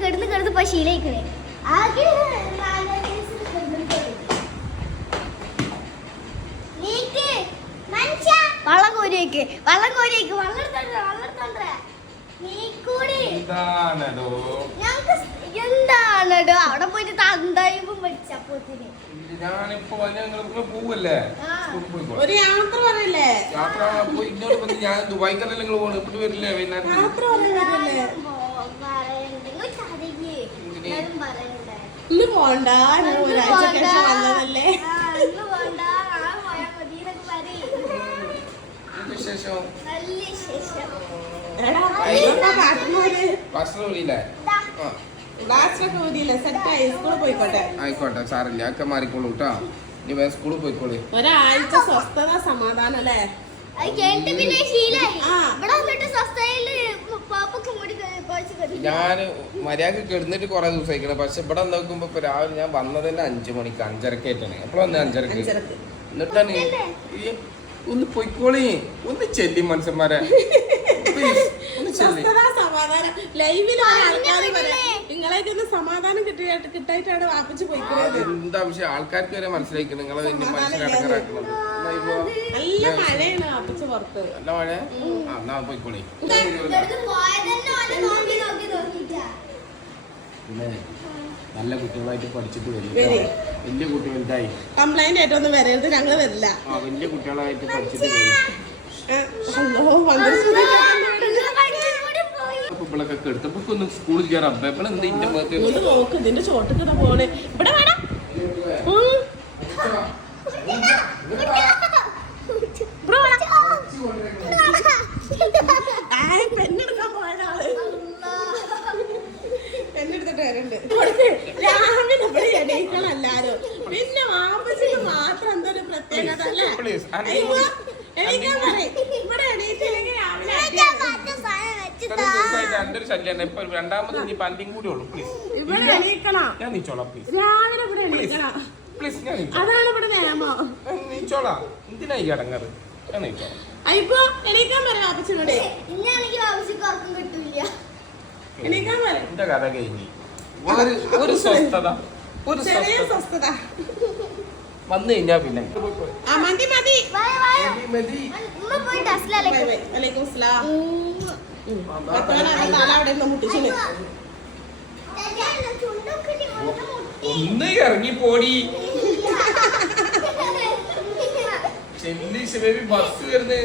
കിടന്ന് പശീലേക്കണേ വള്ളം കോരിയേക്ക് എന്താണോ അവിടെ പോയിട്ട് തന്തായും പഠിച്ചപ്പോത്തിന് ഒരു യാത്ര പറയല്ലേ ഞാൻ ദുബായിക്കല്ലേ നിങ്ങൾ പോകണം ഇപ്പോഴും വരില്ലേ യാത്ര പറയല്ലേ ഇന്ന് പോണ്ട ഒരാഴ്ച ശേഷം വന്നതല്ലേ ആയിക്കോട്ടെ സാറില്ല ഒക്കെ മാറിക്കോളൂ കേട്ടോ ഇനി വേറെ സ്കൂളിൽ പോയിക്കോളൂ ഒരാഴ്ച സ്വസ്ഥത സമാധാനം അല്ലേ ഞാൻ മര്യാദക്ക് കിടന്നിട്ട് കുറെ ദിവസം കഴിക്കണം പക്ഷെ ഇവിടെ നോക്കുമ്പോ ഇപ്പൊ രാവിലെ ഞാൻ വന്നത് തന്നെ 5 മണിക്ക് 5:30 എപ്പോഴും വന്നത് 5:30 എന്നിട്ടാണ് ഒന്ന് പൊയ്ക്കോളി ഒന്ന് ചെല്ലി മനുഷ്യന്മാരെ സമാധാനം കിട്ടായിട്ടാണ് വാപ്പിച്ച് പോയിക്കോളത്. എന്താ പക്ഷെ ആൾക്കാർക്ക് വരെ മനസ്സിലാക്കണം നിങ്ങളെ മനസ്സിലാക്കുന്നത് നല്ല മഴയാണ് വാപ്പിച്ച് പുറത്ത്. നല്ല മഴ എന്നാ പോയിക്കോളി. പിന്നെ നല്ല കുട്ടികളായിട്ട് പഠിച്ചിട്ട് വരില്ല വലിയ കുട്ടി വലുതായി കംപ്ലൈന്റ് ആയിട്ടൊന്നും വരരുത് ഞങ്ങൾ വരില്ല. വലിയ കുട്ടികളായിട്ട് പഠിച്ചിട്ട് വരും ഇപ്പോഴൊക്കെ എടുത്തപ്പോ ഒന്ന് സ്കൂളിൽ കയറാം നോക്ക് ഇതിന്റെ ചോട്ടൊക്കെ പോണേ ഇവിടെ വേണം പെണ്ണെടുക്കാൻ പോയതാണ് പെണ്ണെടുത്തിട്ട് വരണ്ട് രാവിലെ ഇവിടെ എണീക്കണം എല്ലാരും പിന്നെ വാപ്പച്ചിന് മാത്രം എന്തൊരു പ്രത്യേകത അല്ലേ എണീക്കാൻ പറയും ഇവിടെ എണീറ്റില്ലെങ്കിൽ രാവിലെ രണ്ടാമത് ഇനി പന്തിയും കൂടി ഉള്ളൂ പ്ലീസ് ഇവിടെ എണീക്കണം ഞാൻ നീച്ചോളാം പ്ലീസ് രാവിലെ ഇവിടെ എണീക്കണം പ്ലീസ് ഞാൻ അതാണ് ഇവിടെ നിയമം നീച്ചോളാം എന്തിനായി അടങ്ങാറ് ഞാൻ നീച്ചോളാം അയ്യോ എണീക്കാൻ പറയാം വാപ്പച്ചിനോട് എണീക്കാൻ പറയാം എന്റെ കഥ കഴിഞ്ഞു ഒരു സ്വസ്ഥത ഒരു ചെറിയ സ്വസ്ഥത വന്നു കഴിഞ്ഞാ പിന്നെ മതി മതി ഒന്ന് ഇറങ്ങി പോടി ചെല്ലി ബസ് വരുന്നേ